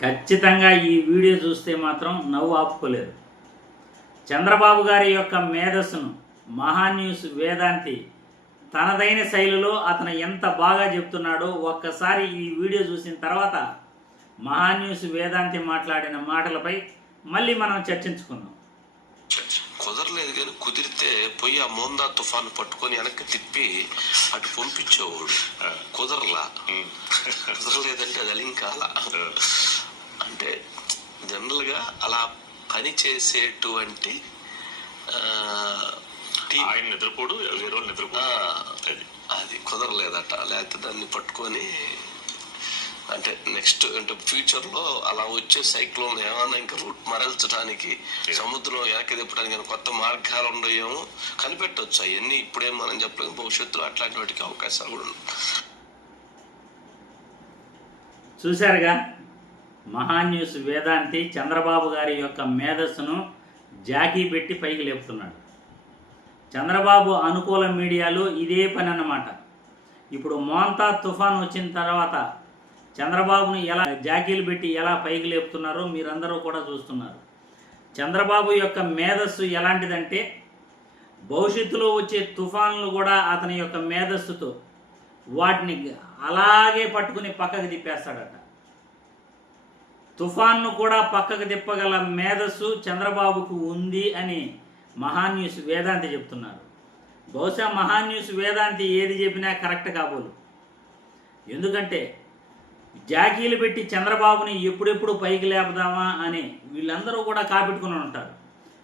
ఖచ్చితంగా ఈ వీడియో చూస్తే మాత్రం నవ్వు ఆపుకోలేరు చంద్రబాబు గారి యొక్క మేధస్సును మహాన్యూస్ వేదాంతి తనదైన శైలిలో అతను ఎంత బాగా చెప్తున్నాడో ఒక్కసారి ఈ వీడియో చూసిన తర్వాత మహాన్యూస్ వేదాంతి మాట్లాడిన మాటలపై మళ్ళీ మనం చర్చించుకుందాం. కుదరలేదు కానీ కుదిరితే పోయి ఆ మోందా తుఫాను పట్టుకొని వెనక్కి తిప్పి అటు పంపించేవాడు. కుదరలా. కుదరలేదంటే అది అలింకాల. జనరల్గా అలా పని చేసేటువంటి ఆ, టీం ఆయన నిద్రపోడు వేరే ఆ. అది. కుదరలేదట. లేకపోతే దాన్ని పట్టుకొని అంటే నెక్స్ట్ అంటే ఫ్యూచర్లో అలా వచ్చే సైక్లోన్ ఏమైనా ఇంకా రూట్ మరల్చడానికి సముద్రం ఏమైనా కొత్త మార్గాలు ఉండయేమో కనిపెట్టవచ్చు అవన్నీ ఇప్పుడే మనం చెప్పలేము. భవిష్యత్తులో అట్లాంటి వాటికి అవకాశాలు కూడా ఉన్నాయి. చూశారుగా? మహాన్యూస్ వేదాంతి చంద్రబాబు గారి యొక్క మేధస్సును జాకీ పెట్టి పైకి లేపుతున్నాడు. చంద్రబాబు అనుకూల మీడియాలో ఇదే పని అన్నమాట. ఇప్పుడు మోంతా తుఫాన్ వచ్చిన తర్వాత చంద్రబాబును ఎలా జాకీలు పెట్టి ఎలా పైకి లేపుతున్నారో మీరందరూ కూడా చూస్తున్నారు. చంద్రబాబు యొక్క మేధస్సు ఎలాంటిదంటే భవిష్యత్తులో వచ్చే తుఫాన్లు కూడా అతని యొక్క మేధస్సుతో వాటిని అలాగే పట్టుకుని పక్కకు తిప్పేస్తాడట. తుఫాన్ను కూడా పక్కకు తిప్పగల మేధస్సు చంద్రబాబుకు ఉంది అని మహాన్యూస్ వేదాంతి చెప్తున్నారు. బహుశా మహాన్యూస్ వేదాంతి ఏది చెప్పినా కరెక్ట్ కాబోలు. ఎందుకంటే జాకీలు పెట్టి చంద్రబాబుని ఎప్పుడెప్పుడు పైకి లేపుదామా అని వీళ్ళందరూ కూడా కాపెట్టుకుని ఉంటారు.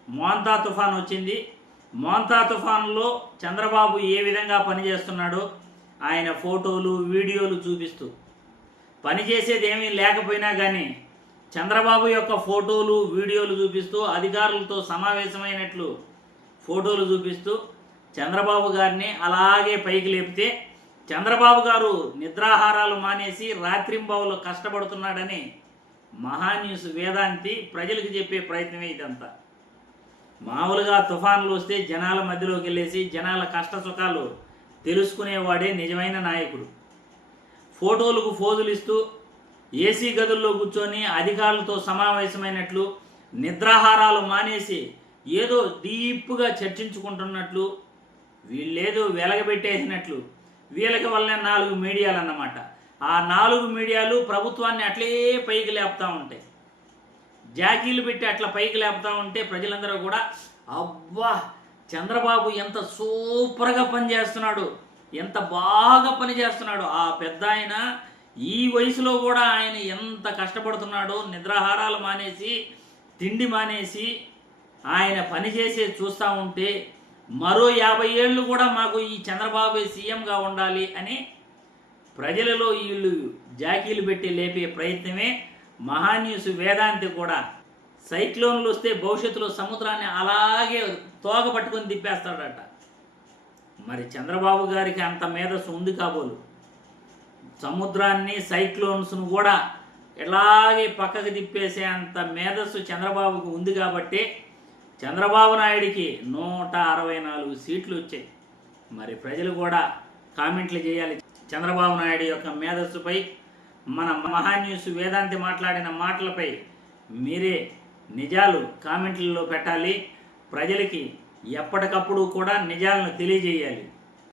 మోంతా తుఫాన్ వచ్చింది. మోంతా తుఫాన్లో చంద్రబాబు ఏ విధంగా పనిచేస్తున్నాడో ఆయన ఫోటోలు వీడియోలు చూపిస్తూ. పనిచేసేది ఏమీ లేకపోయినా కానీ చంద్రబాబు యొక్క ఫోటోలు వీడియోలు చూపిస్తూ అధికారులతో సమావేశమైనట్లు ఫోటోలు చూపిస్తూ చంద్రబాబు గారిని అలాగే పైకి లేపితే చంద్రబాబు గారు నిద్రాహారాలు మానేసి రాత్రింబావులో కష్టపడుతున్నాడని మహాన్యూస్ వేదాంతి ప్రజలకు చెప్పే ప్రయత్నమే ఇదంతా. మామూలుగా తుఫాన్లు వస్తే జనాల మధ్యలోకి వెళ్ళేసి జనాల కష్ట సుఖాలు తెలుసుకునేవాడే నిజమైన నాయకుడు. ఫోటోలకు ఫోజులు ఇస్తూ ఏసీ గదుల్లో కూర్చొని అధికారులతో సమావేశమైనట్లు నిద్రాహారాలు మానేసి ఏదో డీప్గా చర్చించుకుంటున్నట్లు వీళ్ళేదో వెలగబెట్టేసినట్లు. వీళ్ళకి వల్లనే నాలుగు మీడియాలు అన్నమాట ఆ నాలుగు మీడియాలు ప్రభుత్వాన్ని అట్లే పైకి లేపుతూ ఉంటాయి. జాకీలు పెట్టి అట్లా పైకి లేపుతూ ఉంటే ప్రజలందరూ కూడా అబ్బా చంద్రబాబు ఎంత సూపర్గా పనిచేస్తున్నాడు ఎంత బాగా పనిచేస్తున్నాడు. ఆ పెద్ద ఆయన ఈ వయసులో కూడా ఆయన ఎంత కష్టపడుతున్నాడో నిద్రాహారాలు మానేసి తిండి మానేసి ఆయన పనిచేసే చూస్తూ ఉంటే మరో యాభై ఏళ్ళు కూడా మాకు ఈ చంద్రబాబు సీఎంగా ఉండాలి అని ప్రజలలో వీళ్ళు జాకీలు పెట్టి లేపే ప్రయత్నమే మహాన్యూస్ వేదాంతి కూడా. సైక్లోన్లు వస్తే భవిష్యత్తులో సముద్రాన్ని అలాగే తోగ పట్టుకొని తిప్పేస్తాడట. మరి చంద్రబాబు గారికి అంత మేధస్సు ఉంది కాబోలు. సముద్రాన్ని సైక్లోన్స్ను కూడా ఎలాగే పక్కకు తిప్పేసే అంత మేధస్సు చంద్రబాబుకు ఉంది కాబట్టి చంద్రబాబు నాయుడికి నూట అరవై నాలుగు సీట్లు వచ్చాయి. మరి ప్రజలు కూడా కామెంట్లు చేయాలి. చంద్రబాబు నాయుడు యొక్క మేధస్సుపై మన మహాన్యూస్ వేదాంతి మాట్లాడిన మాటలపై మీరే నిజాలు కామెంట్లలో పెట్టాలి. ప్రజలకి ఎప్పటికప్పుడు కూడా నిజాలను తెలియజేయాలి.